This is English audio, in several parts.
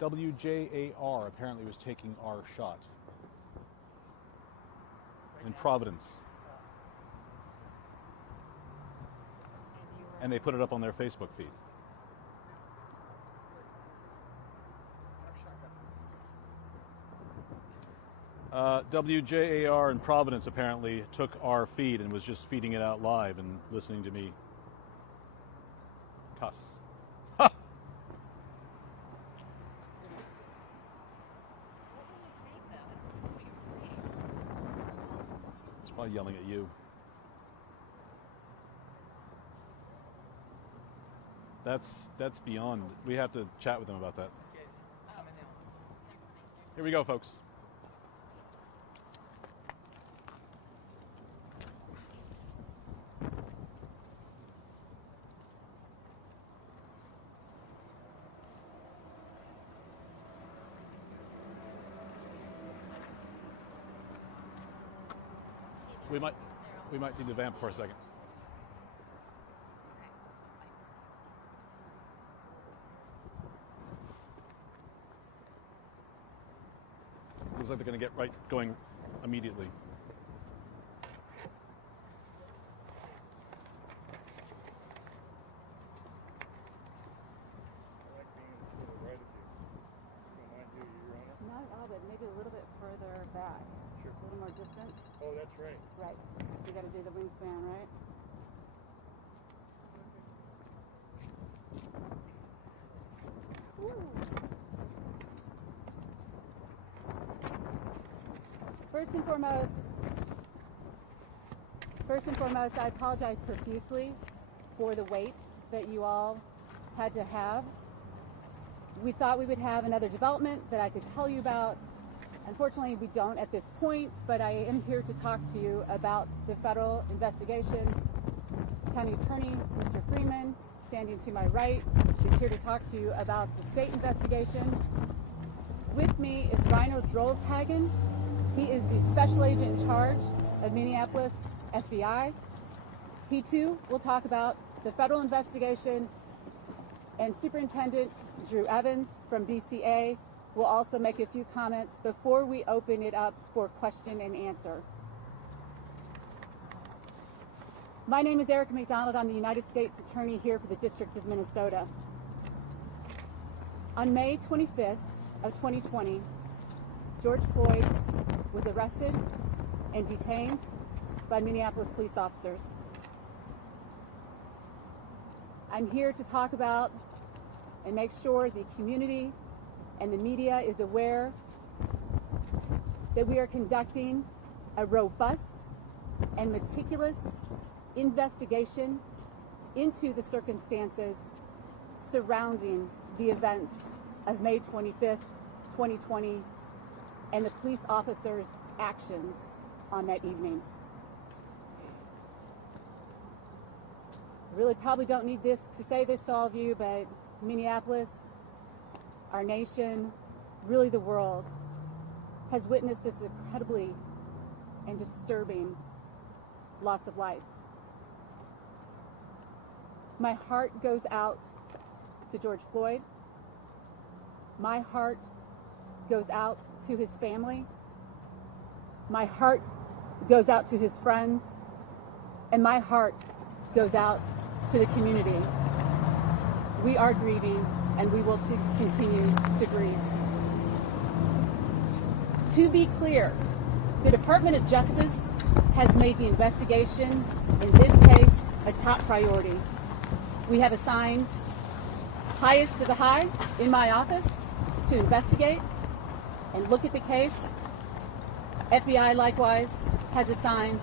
WJAR apparently was taking our shot in Providence. And they put it up on their Facebook feed. WJAR in Providence apparently took our feed and was just feeding it out live and listening to me cuss. Ha! What were you saying, though? I don't know what you were saying. It's probably yelling at you. That's beyond. We have to chat with them about that. Here we go, folks. We might need to vamp for a second. Looks like they're going to get right going immediately. Not at all, but maybe a little bit further back. Sure. A little more distance. Oh, that's right. Right. You got to do the wingspan, right? Woo. First and foremost, I apologize profusely for the wait that you all had to have. We thought we would have another development that I could tell you about. Unfortunately, we don't at this point, but I am here to talk to you about the federal investigation. County Attorney, Mr. Freeman, standing to my right, is here to talk to you about the state investigation. With me is Rhino Drolshagen. He is the special agent in charge of Minneapolis FBI. He too will talk about the federal investigation, and Superintendent Drew Evans from BCA will also make a few comments before we open it up for question and answer. My name is Erica McDonald. I'm the United States Attorney here for the District of Minnesota. On May 25th of 2020, George Floyd was arrested and detained by Minneapolis police officers. I'm here to talk about and make sure the community and the media is aware that we are conducting a robust and meticulous investigation into the circumstances surrounding the events of May 25th, 2020, and the police officers' actions on that evening. I really probably don't need to say this to all of you, but Minneapolis, our nation, really the world, has witnessed this incredibly and disturbing loss of life. My heart goes out to George Floyd. My heart goes out to his family. My heart goes out to his friends. And my heart goes out to the community. We are grieving, and we will continue to grieve. To be clear, the Department of Justice has made the investigation in this case a top priority. We have assigned highest of the high in my office to investigate and look at the case. FBI likewise has assigned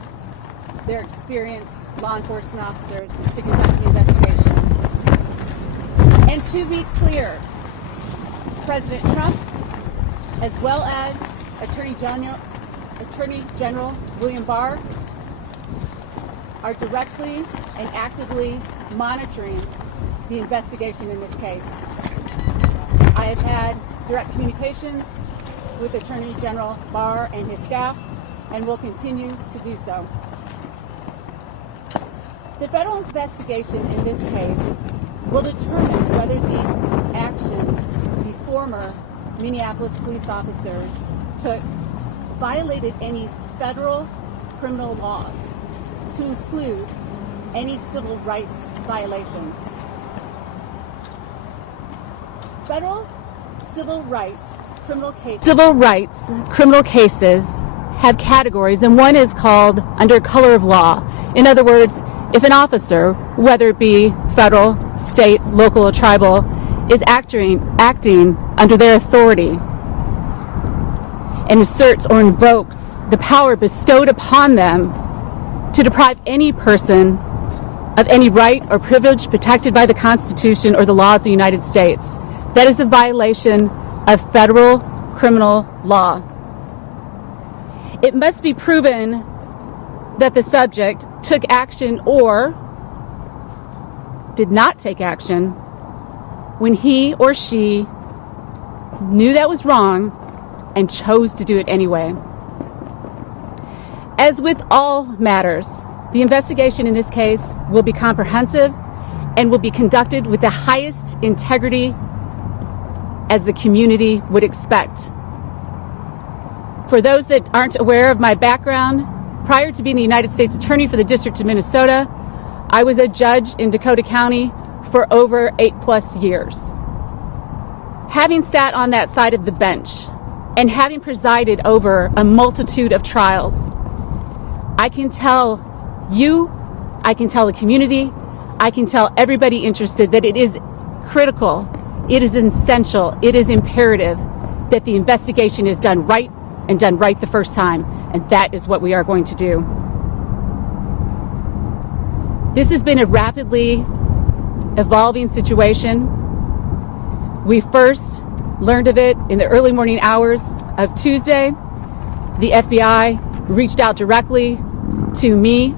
their experienced law enforcement officers to conduct the investigation. And to be clear, President Trump, as well as Attorney General William Barr, are directly and actively monitoring the investigation in this case. I have had direct communications with Attorney General Barr and his staff, and will continue to do so. The federal investigation in this case will determine whether the actions the former Minneapolis police officers took violated any federal criminal laws, to include any civil rights violations. Federal civil rights criminal cases have categories, and one is called under color of law. In other words, if an officer, whether it be federal, state, local, or tribal, is acting under their authority and asserts or invokes the power bestowed upon them to deprive any person of any right or privilege protected by the Constitution or the laws of the United States, that is a violation of federal criminal law. It must be proven that the subject took action or did not take action when he or she knew that was wrong and chose to do it anyway. As with all matters, the investigation in this case will be comprehensive and will be conducted with the highest integrity as the community would expect. For those that aren't aware of my background, prior to being the United States Attorney for the District of Minnesota, I was a judge in Dakota County for over 8+ years. Having sat on that side of the bench and having presided over a multitude of trials, I can tell you, I can tell the community, I can tell everybody interested that it is critical, it is essential, it is imperative that the investigation is done right and done right the first time, and that is what we are going to do. This has been a rapidly evolving situation. We first learned of it in the early morning hours of Tuesday. The FBI reached out directly to me,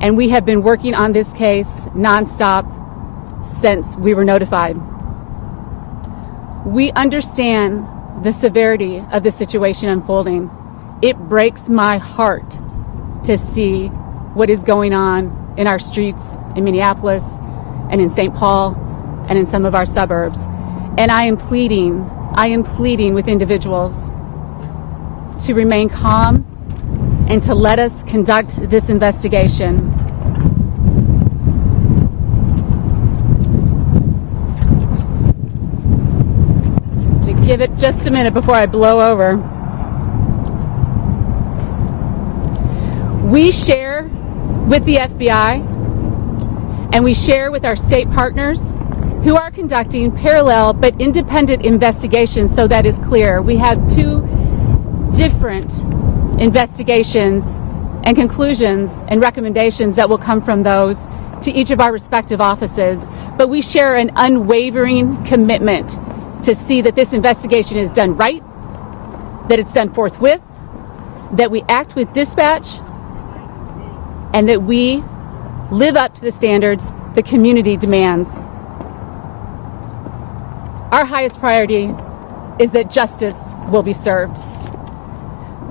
and we have been working on this case nonstop since we were notified. We understand the severity of the situation unfolding. It breaks my heart to see what is going on in our streets in Minneapolis and in St. Paul and in some of our suburbs. And I am pleading with individuals to remain calm and to let us conduct this investigation. Give it just a minute before I blow over. We share with the FBI and we share with our state partners who are conducting parallel but independent investigations, so that is clear. We have two different investigations and conclusions and recommendations that will come from those to each of our respective offices, but we share an unwavering commitment to see that this investigation is done right, that it's done forthwith, that we act with dispatch, and that we live up to the standards the community demands. Our highest priority is that justice will be served.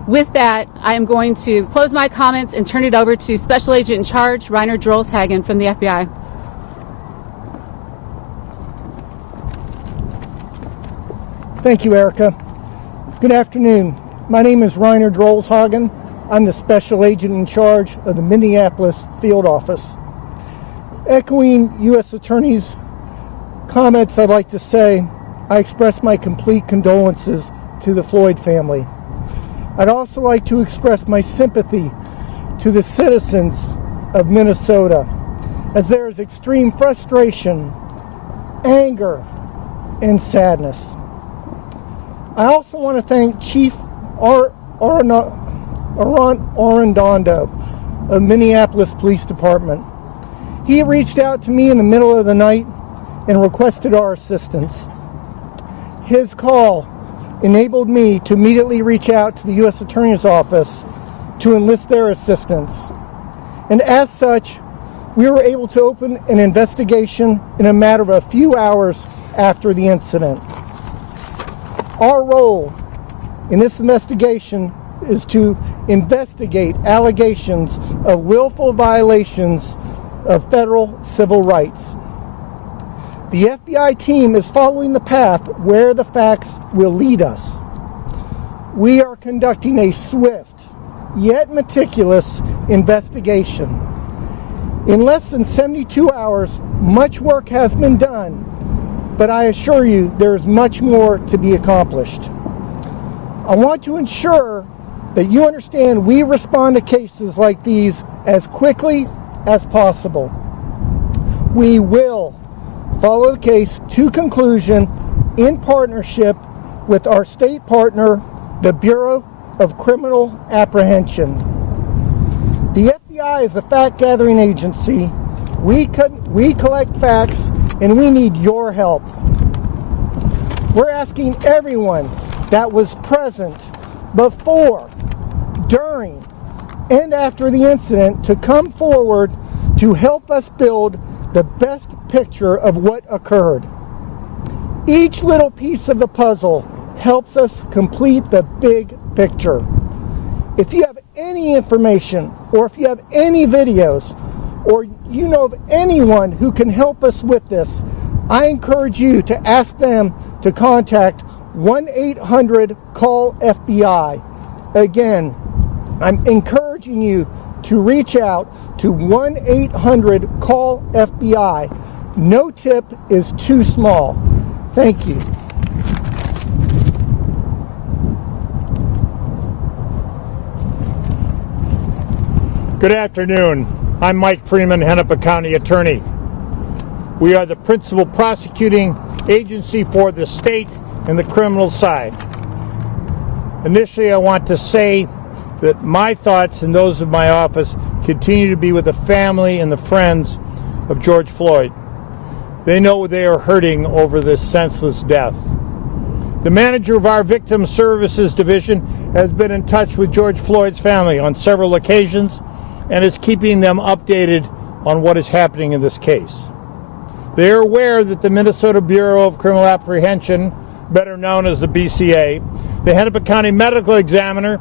With that, I am going to close my comments and turn it over to Special Agent in Charge, Reiner Drolshagen from the FBI. Thank you, Erica. Good afternoon. My name is Reiner Drolshagen. I'm the Special Agent in Charge of the Minneapolis Field Office. Echoing U.S. Attorney's comments, I'd like to say I express my complete condolences to the Floyd family. I'd also like to express my sympathy to the citizens of Minnesota, as there is extreme frustration, anger, and sadness. I also want to thank Chief Arredondo of Minneapolis Police Department. He reached out to me in the middle of the night and requested our assistance. His call enabled me to immediately reach out to the U.S. Attorney's Office to enlist their assistance. And as such, we were able to open an investigation in a matter of a few hours after the incident. Our role in this investigation is to investigate allegations of willful violations of federal civil rights. The FBI team is following the path where the facts will lead us. We are conducting a swift, yet meticulous investigation. In less than 72 hours, much work has been done, but I assure you there is much more to be accomplished. I want to ensure that you understand we respond to cases like these as quickly as possible. We will follow the case to conclusion in partnership with our state partner, the Bureau of Criminal Apprehension. The FBI is a fact-gathering agency. We collect facts, and we need your help. We're asking everyone that was present before, during, and after the incident to come forward to help us build the best picture of what occurred. Each little piece of the puzzle helps us complete the big picture. If you have any information, or if you have any videos, or you know of anyone who can help us with this, I encourage you to ask them to contact 1-800-CALL-FBI. Again, I'm encouraging you to reach out to 1-800-CALL-FBI. No tip is too small. Thank you. Good afternoon. I'm Mike Freeman, Hennepin County Attorney. We are the principal prosecuting agency for the state and the criminal side. Initially, I want to say that my thoughts and those of my office continue to be with the family and the friends of George Floyd. They know they are hurting over this senseless death. The manager of our Victim Services Division has been in touch with George Floyd's family on several occasions and is keeping them updated on what is happening in this case. They are aware that the Minnesota Bureau of Criminal Apprehension, better known as the BCA, the Hennepin County Medical Examiner,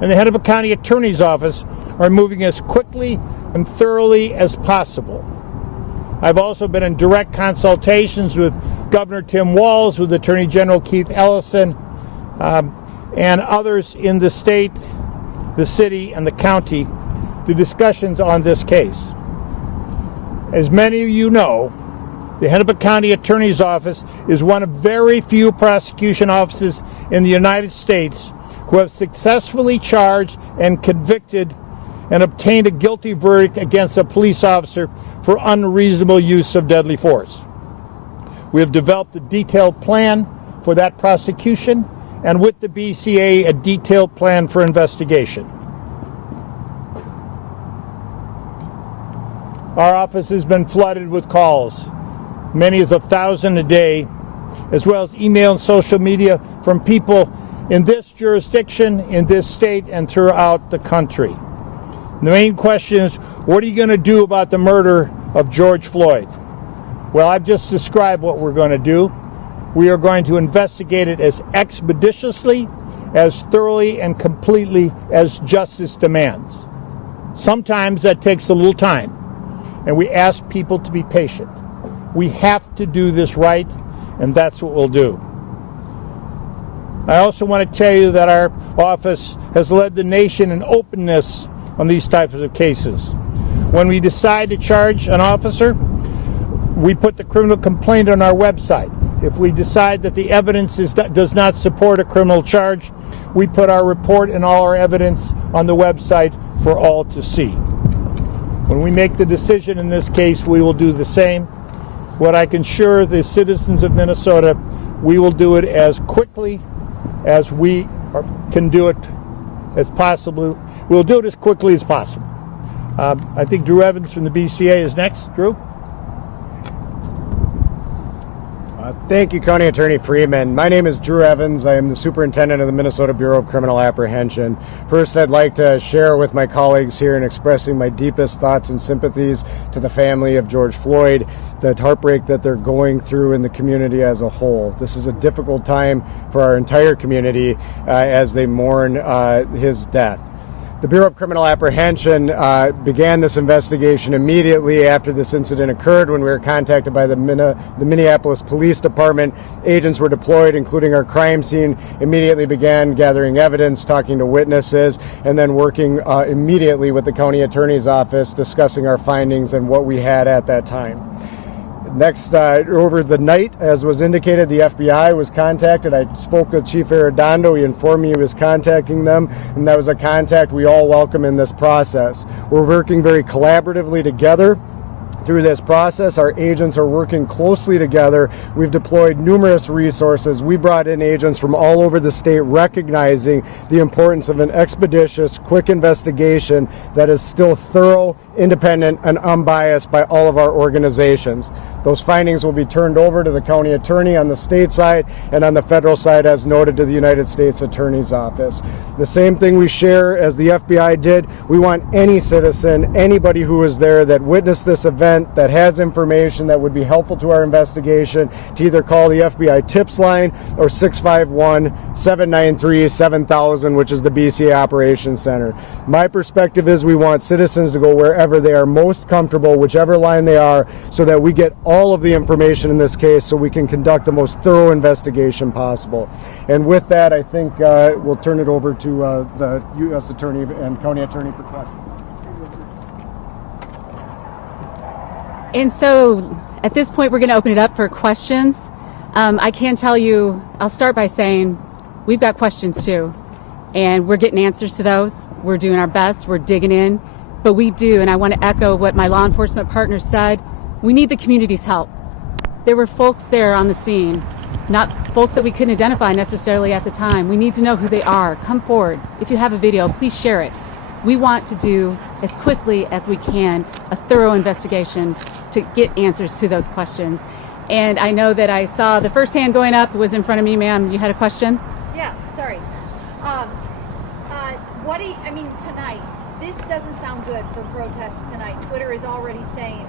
and the Hennepin County Attorney's Office are moving as quickly and thoroughly as possible. I've also been in direct consultations with Governor Tim Walz, with Attorney General Keith Ellison, and others in the state, the city, and the county to discussions on this case. As many of you know, the Hennepin County Attorney's Office is one of very few prosecution offices in the United States who have successfully charged and convicted and obtained a guilty verdict against a police officer for unreasonable use of deadly force. We have developed a detailed plan for that prosecution, and with the BCA, a detailed plan for investigation. Our office has been flooded with calls, many as 1,000 a day, as well as email and social media from people in this jurisdiction, in this state, and throughout the country. The main question is, what are you going to do about the murder of George Floyd? Well, I've just described what we're going to do. We are going to investigate it as expeditiously, as thoroughly, and completely as justice demands. Sometimes that takes a little time, and we ask people to be patient. We have to do this right, and that's what we'll do. I also want to tell you that our office has led the nation in openness on these types of cases. When we decide to charge an officer, we put the criminal complaint on our website. If we decide that the evidence does not support a criminal charge, we put our report and all our evidence on the website for all to see. When we make the decision in this case, we will do the same. What I can assure the citizens of Minnesota, we will do it as quickly as we can do it as possible. We'll do it as quickly as possible. I think Drew Evans from the BCA is next. Drew? Thank you, County Attorney Freeman. My name is Drew Evans. I am the Superintendent of the Minnesota Bureau of Criminal Apprehension. First, I'd like to share with my colleagues here in expressing my deepest thoughts and sympathies to the family of George Floyd, the heartbreak that they're going through in the community as a whole. This is a difficult time for our entire community as they mourn his death. The Bureau of Criminal Apprehension began this investigation immediately after this incident occurred. When we were contacted by the Minneapolis Police Department, agents were deployed, including our crime scene, immediately began gathering evidence, talking to witnesses, and then working immediately with the county attorney's office, discussing our findings and what we had at that time. Next, over the night, as was indicated, the FBI was contacted. I spoke with Chief Arredondo. He informed me he was contacting them, and that was a contact we all welcome in this process. We're working very collaboratively together through this process. Our agents are working closely together. We've deployed numerous resources. We brought in agents from all over the state, recognizing the importance of an expeditious, quick investigation that is still thorough, independent, and unbiased by all of our organizations. Those findings will be turned over to the county attorney on the state side, and on the federal side, as noted, to the United States Attorney's Office. The same thing we share as the FBI did. We want any citizen, anybody who was there that witnessed this event, that has information that would be helpful to our investigation, to either call the FBI tips line or 651-793-7000, which is the BCA Operations Center. My perspective is we want citizens to go wherever they are most comfortable, whichever line they are, so that we get all of the information in this case so we can conduct the most thorough investigation possible. And with that, I think we'll turn it over to the U.S. Attorney and County Attorney for questions. And so at this point, we're going to open it up for questions. I can tell you, I'll start by saying we've got questions too, and we're getting answers to those. We're doing our best. We're digging in. But we do, and I want to echo what my law enforcement partners said, we need the community's help. There were folks there on the scene, not folks that we couldn't identify necessarily at the time. We need to know who they are. Come forward. If you have a video, please share it. We want to do, as quickly as we can, a thorough investigation to get answers to those questions. And I know that I saw the first hand going up was in front of me, ma'am. You had a question? Yeah, sorry. Tonight, this doesn't sound good for protests tonight. Twitter is already saying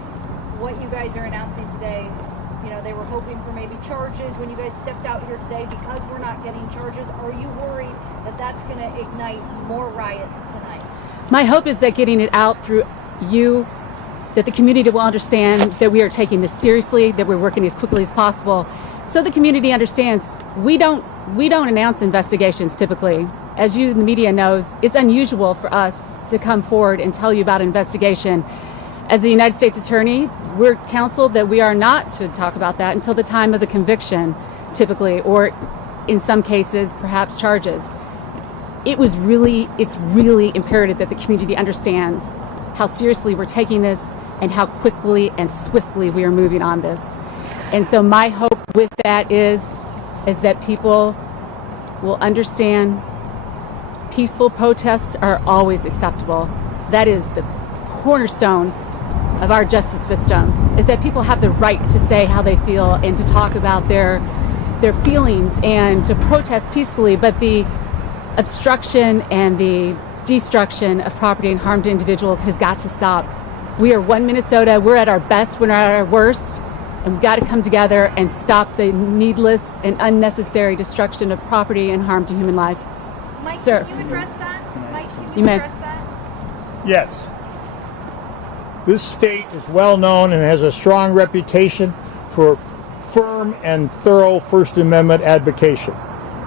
what you guys are announcing today. You know, they were hoping for maybe charges when you guys stepped out here today. Because we're not getting charges, are you worried that that's going to ignite more riots tonight? My hope is that getting it out through you, that the community will understand that we are taking this seriously, that we're working as quickly as possible, so the community understands we don't announce investigations typically. As you, the media, knows, it's unusual for us to come forward and tell you about an investigation. As the United States Attorney, we're counseled that we are not to talk about that until the time of the conviction, typically, or in some cases, perhaps charges. It's really imperative that the community understands how seriously we're taking this and how quickly and swiftly we are moving on this. And so my hope with that is that people will understand peaceful protests are always acceptable. That is the cornerstone of our justice system, is that people have the right to say how they feel and to talk about their feelings and to protest peacefully, but the obstruction and the destruction of property and harm to individuals has got to stop. We are one Minnesota. We're at our best when we're at our worst, and we've got to come together and stop the needless and unnecessary destruction of property and harm to human life. Mike, Sir. can you address that? Mike, can You you may. address that? Yes. This state is well known and has a strong reputation for firm and thorough First Amendment advocacy.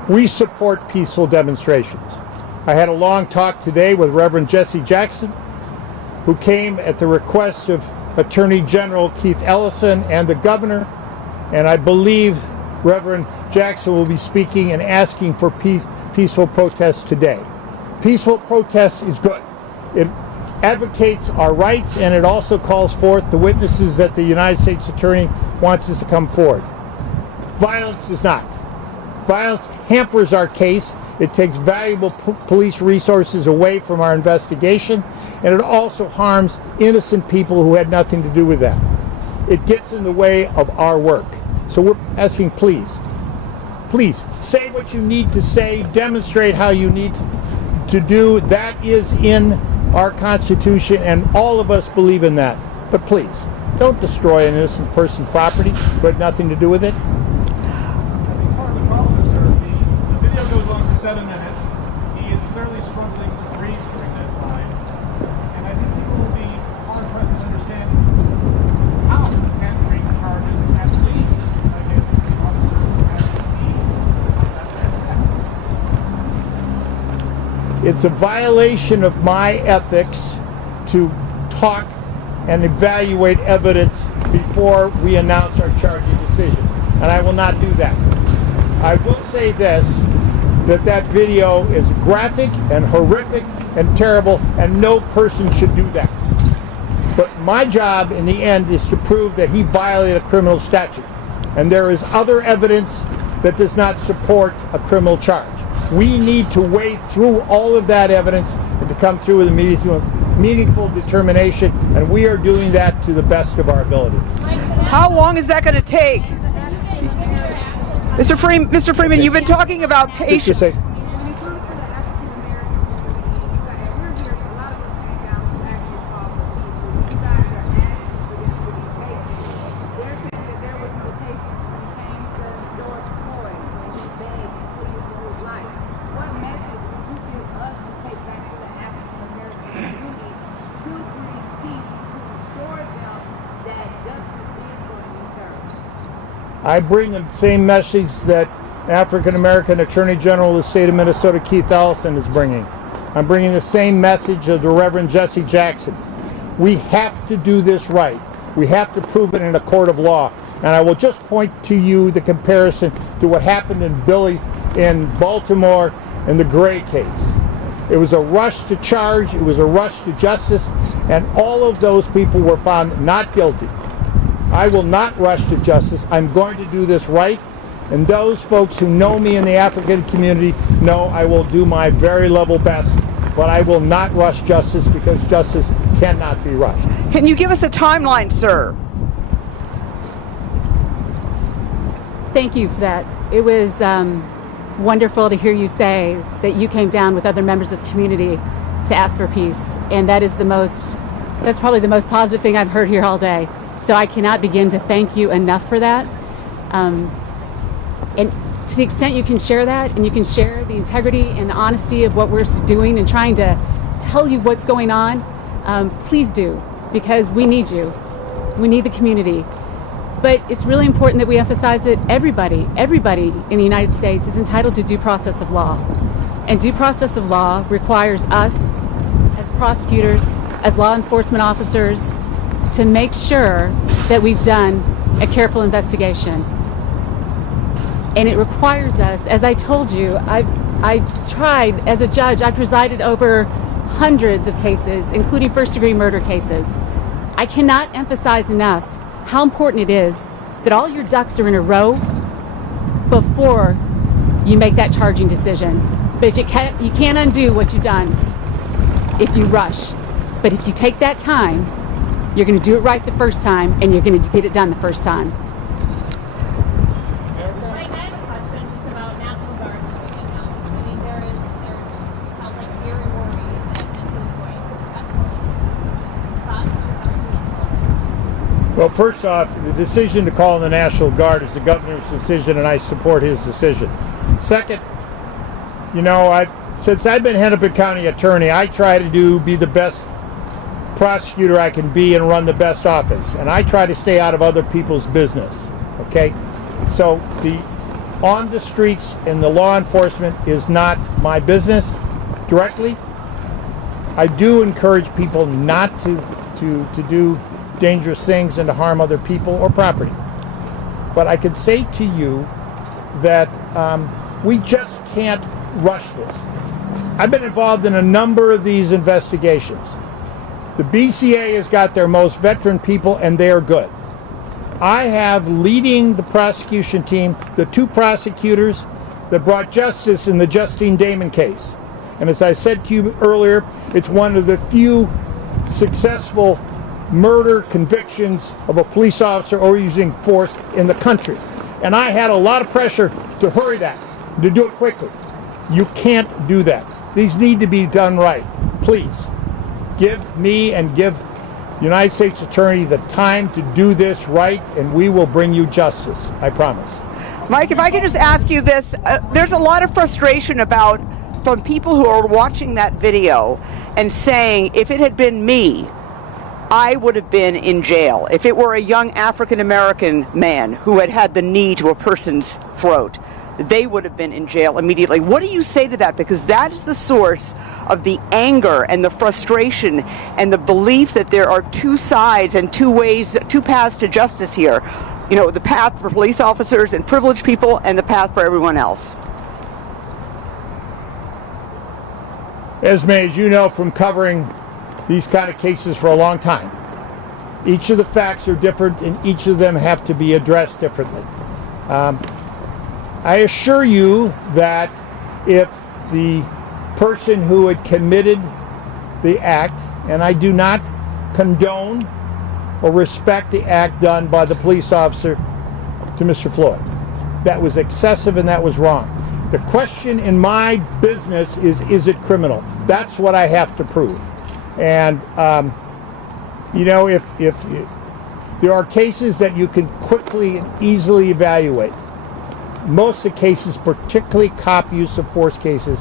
We support peaceful demonstrations. I had a long talk today with Reverend Jesse Jackson, who came at the request of Attorney General Keith Ellison and the governor, and I believe Reverend Jackson will be speaking and asking for peaceful protests today. Peaceful protest is good. It advocates our rights, and it also calls forth the witnesses that the United States Attorney wants us to come forward. Violence is not. Violence hampers our case. It takes valuable police resources away from our investigation, and it also harms innocent people who had nothing to do with that. It gets in the way of our work. So we're asking, please say what you need to say, demonstrate how you need to do. That is in our Constitution, and all of us believe in that. But please, don't destroy an innocent person's property who had nothing to do with it. Part of the problem is, sir, the video goes on for 7 minutes. He is clearly struggling to breathe during that time. It's a violation of my ethics to talk and evaluate evidence before we announce our charging decision. And I will not do that. I will say this, that video is graphic and horrific and terrible, and no person should do that. But my job in the end is to prove that he violated a criminal statute. And there is other evidence that does not support a criminal charge. We need to wade through all of that evidence and to come through with a meaningful determination, and we are doing that to the best of our ability. How long is that going to take? Mr. Freeman, you've been talking about patience. I bring the same message that African American Attorney General of the state of Minnesota, Keith Ellison, is bringing. I'm bringing the same message of the Reverend Jesse Jackson. We have to do this right. We have to prove it in a court of law. And I will just point to you the comparison to what happened in Baltimore in the Gray case. It was a rush to charge, it was a rush to justice, and all of those people were found not guilty. I will not rush to justice. I'm going to do this right. And those folks who know me in the African community know I will do my very level best. But I will not rush justice, because justice cannot be rushed. Can you give us a timeline, sir? Thank you for that. It was wonderful to hear you say that you came down with other members of the community to ask for peace. And that's probably the most positive thing I've heard here all day. So I cannot begin to thank you enough for that. And to the extent you can share that, and you can share the integrity and the honesty of what we're doing and trying to tell you what's going on, please do, because we need you. We need the community. But it's really important that we emphasize that everybody in the United States is entitled to due process of law. And due process of law requires us, as prosecutors, as law enforcement officers, to make sure that we've done a careful investigation. And it requires us, as I told you, I tried as a judge, I presided over hundreds of cases, including first-degree murder cases. I cannot emphasize enough how important it is that all your ducks are in a row before you make that charging decision. But you can't undo what you've done if you rush. But if you take that time, you're going to do it right the first time, and you're going to get it done the first time. Mike, I have a question just about National Guard coming in now. I mean, there sounds like very worried that this is going to escalate. Thoughts on how you handle it? Well, first off, the decision to call in the National Guard is the governor's decision, and I support his decision. Second, since I've been Hennepin County Attorney, I try to be the best prosecutor I can be and run the best office, and I try to stay out of other people's business. Okay, so the on the streets and the law enforcement is not my business directly. I do encourage people not to do dangerous things and to harm other people or property, but I can say to you that we just can't rush this. I've been involved in a number of these investigations. The BCA has got their most veteran people, and they are good. I have leading the prosecution team the two prosecutors that brought justice in the Justine Damon case. And as I said to you earlier, it's one of the few successful murder convictions of a police officer or using force in the country. And I had a lot of pressure to hurry that, to do it quickly. You can't do that. These need to be done right. Please. Give me and give the United States Attorney the time to do this right, and we will bring you justice. I promise. Mike, if I could just ask you this, there's a lot of frustration from people who are watching that video and saying, if it had been me, I would have been in jail. If it were a young African American man who had had the knee to a person's throat, they would have been in jail immediately. What do you say to that? Because that is the source of the anger and the frustration and the belief that there are two sides and two paths to justice here. You know, the path for police officers and privileged people and the path for everyone else. Esme, as you know from covering these kind of cases for a long time, each of the facts are different and each of them have to be addressed differently. I assure you that if the person who had committed the act, and I do not condone or respect the act done by the police officer to Mr. Floyd, that was excessive and that was wrong. The question in my business is it criminal? That's what I have to prove. And you know, if there are cases that you can quickly and easily evaluate, most of the cases, particularly cop use of force cases,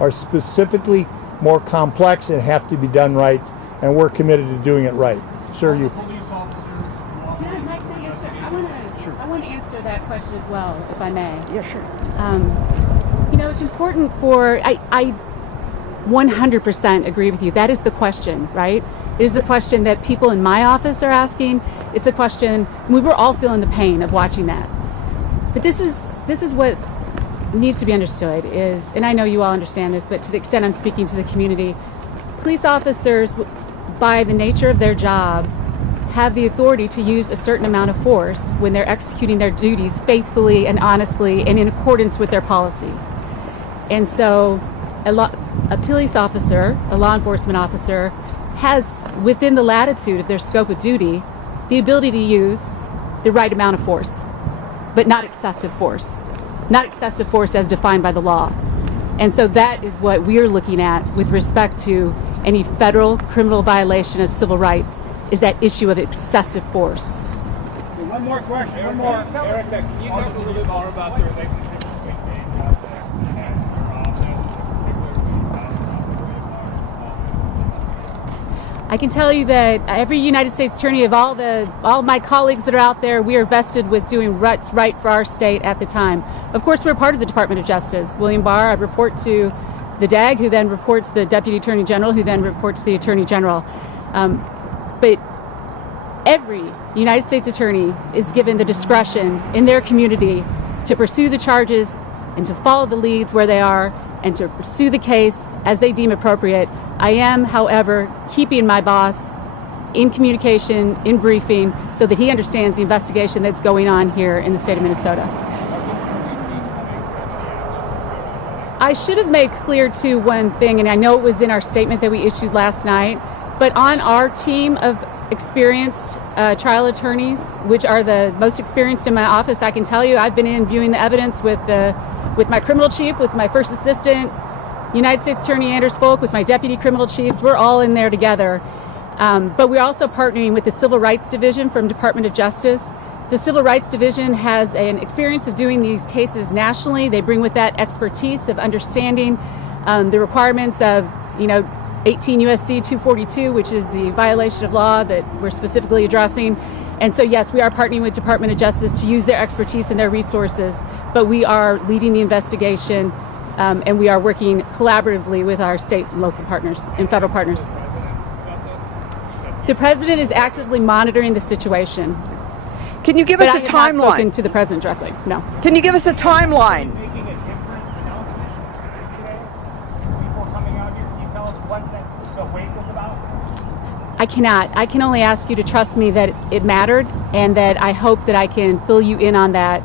are specifically more complex and have to be done right, and we're committed to doing it right. Sir, you. Police officers. Yeah, Mike, can I answer? I want to answer that question as well, if I may. Yeah, sure. You know, it's important for, I 100% agree with you. That is the question, right? It is the question that people in my office are asking. It's the question, we were all feeling the pain of watching that. But this is what needs to be understood is, and I know you all understand this, but to the extent I'm speaking to the community, police officers, by the nature of their job, have the authority to use a certain amount of force when they're executing their duties faithfully and honestly and in accordance with their policies. And so a police officer, a law enforcement officer, has, within the latitude of their scope of duty, the ability to use the right amount of force, but not excessive force. Not excessive force as defined by the law. And so that is what we're looking at with respect to any federal criminal violation of civil rights, is that issue of excessive force. One more question. One more. Erica, can you talk a little bit more about the relationship between Dave out there and your office? I can tell you that every United States attorney of all my colleagues that are out there, we are vested with doing what's right for our state at the time. Of course, we're part of the Department of Justice. William Barr, I report to the DAG, who then reports the Deputy Attorney General, who then reports to the Attorney General. But every United States attorney is given the discretion in their community to pursue the charges and to follow the leads where they are and to pursue the case as they deem appropriate. I am, however, keeping my boss in communication, in briefing, so that he understands the investigation that's going on here in the state of Minnesota. I should have made clear, too, one thing, and I know it was in our statement that we issued last night, but on our team of experienced trial attorneys, which are the most experienced in my office, I can tell you I've been in viewing the evidence with my criminal chief, with my first assistant, United States Attorney Anders Folk, with my deputy criminal chiefs. We're all in there together. But we're also partnering with the Civil Rights Division from Department of Justice. The Civil Rights Division has an experience of doing these cases nationally. They bring with that expertise of understanding the requirements of, 18 U.S.C. 242, which is the violation of law that we're specifically addressing. And so, yes, we are partnering with Department of Justice to use their expertise and their resources, but we are leading the investigation, and we are working collaboratively with our state and local partners and federal partners. The president is actively monitoring the situation. Can you give us a timeline? I have not spoken to the president directly, no. Can you give us a timeline? Making a different announcement today before coming out here. Can you tell us what the wait was about? I cannot. I can only ask you to trust me that it mattered, and that I hope that I can fill you in on that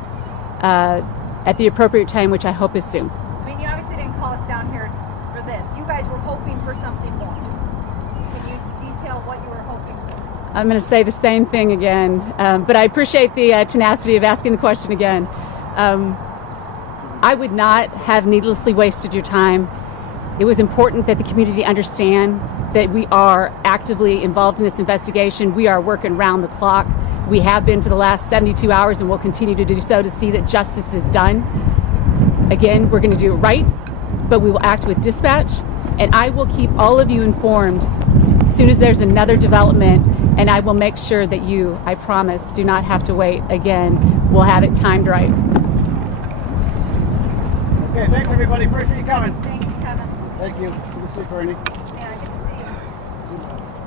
at the appropriate time, which I hope is soon. I mean, you obviously didn't call us down here for this. You guys were hoping for something more. Can you detail what you were hoping for? I'm going to say the same thing again, but I appreciate the tenacity of asking the question again. I would not have needlessly wasted your time. It was important that the community understand that we are actively involved in this investigation. We are working round the clock. We have been for the last 72 hours and will continue to do so to see that justice is done. Again, we're going to do it right, but we will act with dispatch, and I will keep all of you informed as soon as there's another development, and I will make sure that you, I promise, do not have to wait again. We'll have it timed right. Okay, thanks everybody. Appreciate you coming. Thanks, Kevin. Thank you. Good to see you, Courtney. Yeah, good to see you.